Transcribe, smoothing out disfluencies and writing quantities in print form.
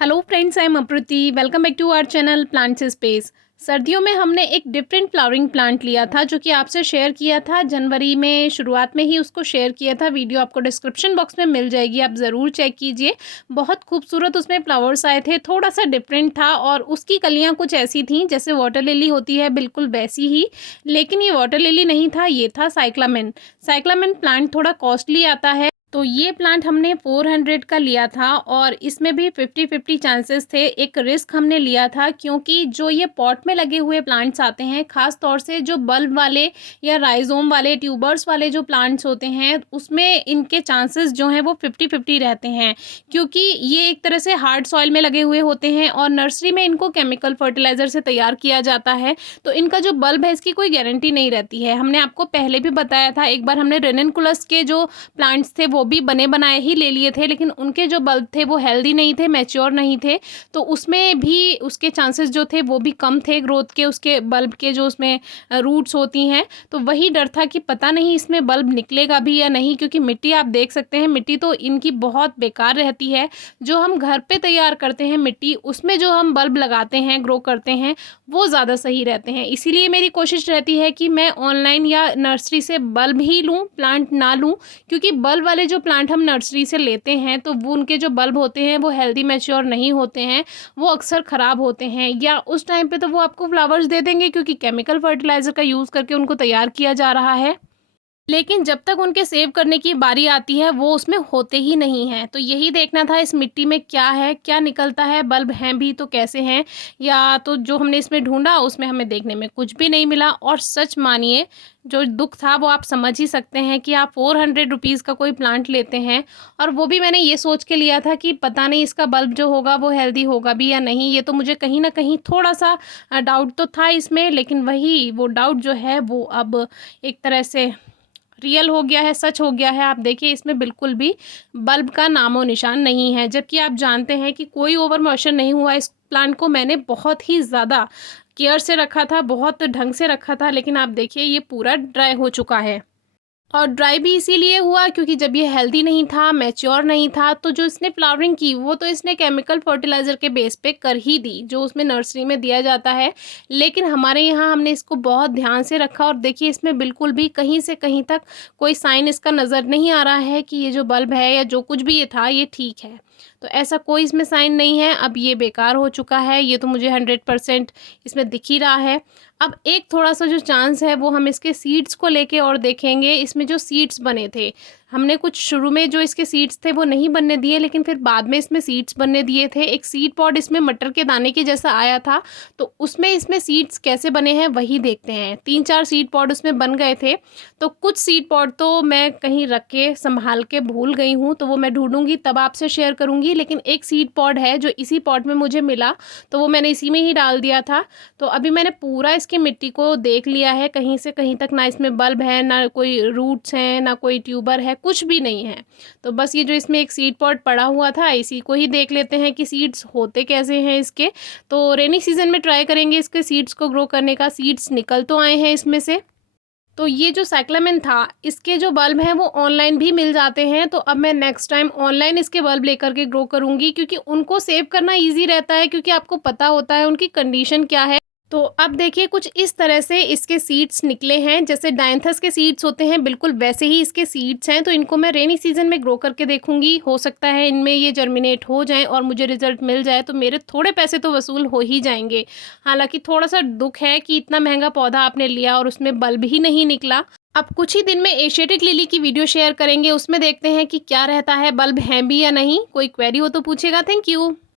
Hello friends, I am Apruti. Welcome back to our channel Plants Space. सर्दियों में हमने एक डिफरेंट फ्लावरिंग प्लांट लिया था जो कि आपसे शेयर किया था जनवरी में, शुरुआत में ही उसको शेयर किया था। वीडियो आपको डिस्क्रिप्शन बॉक्स में मिल जाएगी, आप ज़रूर चेक कीजिए। बहुत खूबसूरत उसमें फ्लावर्स आए थे, थोड़ा सा डिफरेंट था और उसकी कलियां कुछ ऐसी थीं जैसे वाटर लिली होती है, बिल्कुल वैसी ही। लेकिन ये वाटर लिली नहीं था, ये था साइक्लामेन। साइक्लामेन प्लांट थोड़ा कॉस्टली आता है, तो ये प्लांट हमने 400 का लिया था और इसमें भी 50-50 चांसेस थे। एक रिस्क हमने लिया था क्योंकि जो ये पॉट में लगे हुए प्लांट्स आते हैं, ख़ास तौर से जो बल्ब वाले या राइजोम वाले ट्यूबर्स वाले जो प्लांट्स होते हैं, उसमें इनके चांसेस जो हैं वो 50-50 रहते हैं, क्योंकि ये एक तरह से हार्ड सॉइल में लगे हुए होते हैं और नर्सरी में इनको केमिकल फर्टिलाइज़र से तैयार किया जाता है। तो इनका जो बल्ब है इसकी कोई गारंटी नहीं रहती है। हमने आपको पहले भी बताया था, एक बार हमने रेननकुलस के जो प्लांट्स थे वो भी बने बनाए ही ले लिए थे, लेकिन उनके जो बल्ब थे वो हेल्दी नहीं थे, मैच्योर नहीं थे, तो उसमें भी उसके चांसेस जो थे वो भी कम थे ग्रोथ के, उसके बल्ब के जो उसमें रूट्स होती हैं। तो वही डर था कि पता नहीं इसमें बल्ब निकलेगा भी या नहीं, क्योंकि मिट्टी आप देख सकते हैं, मिट्टी तो इनकी बहुत बेकार रहती है। जो हम घर पे तैयार करते हैं मिट्टी, उसमें जो हम बल्ब लगाते हैं, ग्रो करते हैं, वो ज़्यादा सही रहते हैं। इसीलिए मेरी कोशिश रहती है कि मैं ऑनलाइन या नर्सरी से बल्ब ही लूँ, प्लांट ना लूँ, क्योंकि बल्ब वाले जो प्लांट हम नर्सरी से लेते हैं तो वो उनके जो बल्ब होते हैं वो हेल्दी मैच्योर नहीं होते हैं, वो अक्सर ख़राब होते हैं, या उस टाइम पे तो वो आपको फ्लावर्स दे देंगे क्योंकि केमिकल फर्टिलाइज़र का यूज़ करके उनको तैयार किया जा रहा है। लेकिन जब तक उनके सेव करने की बारी आती है वो उसमें होते ही नहीं हैं। तो यही देखना था इस मिट्टी में क्या है, क्या निकलता है, बल्ब हैं भी तो कैसे हैं, या तो जो हमने इसमें ढूंढा उसमें हमें देखने में कुछ भी नहीं मिला। और सच मानिए, जो दुख था वो आप समझ ही सकते हैं कि आप 400 रुपीज़ का कोई प्लांट लेते हैं, और वो भी मैंने ये सोच के लिया था कि पता नहीं इसका बल्ब जो होगा वो हेल्दी होगा भी या नहीं। ये तो मुझे कहीं ना कहीं थोड़ा सा डाउट तो था इसमें, लेकिन वही वो डाउट जो है वो अब एक तरह से रियल हो गया है, सच हो गया है। आप देखिए, इसमें बिल्कुल भी बल्ब का नामो निशान नहीं है, जबकि आप जानते हैं कि कोई ओवर मॉइस्चर नहीं हुआ। इस प्लांट को मैंने बहुत ही ज़्यादा केयर से रखा था, बहुत ढंग से रखा था, लेकिन आप देखिए ये पूरा ड्राई हो चुका है। और ड्राई भी इसीलिए हुआ क्योंकि जब ये हेल्दी नहीं था, मैच्योर नहीं था, तो जो इसने फ्लावरिंग की वो तो इसने केमिकल फर्टिलाइज़र के बेस पे कर ही दी, जो उसमें नर्सरी में दिया जाता है। लेकिन हमारे यहाँ हमने इसको बहुत ध्यान से रखा और देखिए इसमें बिल्कुल भी कहीं से कहीं तक कोई साइन इसका नज़र नहीं आ रहा है कि ये जो बल्ब है या जो कुछ भी ये था ये ठीक है। तो ऐसा कोई इसमें साइन नहीं है। अब ये बेकार हो चुका है, ये तो मुझे 100% इसमें दिख ही रहा है। अब एक थोड़ा-सा जो चांस है वो हम इसके सीड्स को लेके और देखेंगे। इसमें जो सीड्स बने थे, हमने कुछ शुरू में जो इसके सीड्स थे वो नहीं बनने दिए, लेकिन फिर बाद में इसमें सीड्स बनने दिए थे। एक सीड पॉड इसमें मटर के दाने के जैसा आया था, तो उसमें इसमें सीड्स कैसे बने हैं वही देखते हैं। 3-4 सीड पॉड उसमें बन गए थे, तो कुछ सीड पॉड तो मैं कहीं रख के सँभाल के भूल गई हूँ, तो वो मैं ढूँढूँगी तब आपसे शेयर करूँगी। लेकिन एक सीड पॉड है जो इसी पॉट में मुझे मिला, तो वो मैंने इसी में ही डाल दिया था। तो अभी मैंने पूरा इसकी मिट्टी को देख लिया है, कहीं से कहीं तक ना इसमें बल्ब है, ना कोई रूट्स हैं, ना कोई ट्यूबर है, कुछ भी नहीं है। तो बस ये जो इसमें एक सीड पॉट पड़ा हुआ था, इसी को ही देख लेते हैं कि सीड्स होते कैसे हैं इसके। तो रेनी सीजन में ट्राई करेंगे इसके सीड्स को ग्रो करने का। सीड्स निकल तो आए हैं इसमें से। तो ये जो साइक्लामेन था, इसके जो बल्ब हैं वो ऑनलाइन भी मिल जाते हैं, तो अब मैं नेक्स्ट टाइम ऑनलाइन इसके बल्ब लेकर के ग्रो करूँगी, क्योंकि उनको सेव करना ईज़ी रहता है, क्योंकि आपको पता होता है उनकी कंडीशन क्या है। तो अब देखिए कुछ इस तरह से इसके सीड्स निकले हैं, जैसे डायंथस के सीड्स होते हैं बिल्कुल वैसे ही इसके सीड्स हैं। तो इनको मैं रेनी सीजन में ग्रो करके देखूंगी, हो सकता है इनमें ये जर्मिनेट हो जाएं और मुझे रिजल्ट मिल जाए, तो मेरे थोड़े पैसे तो वसूल हो ही जाएंगे। हालांकि थोड़ा सा दुख है कि इतना महंगा पौधा आपने लिया और उसमें बल्ब ही नहीं निकला। अब कुछ ही दिन में एशियाटिक लिली की वीडियो शेयर करेंगे, उसमें देखते हैं कि क्या रहता है, बल्ब हैं भी या नहीं। कोई क्वेरी हो तो पूछेगा। Thank you.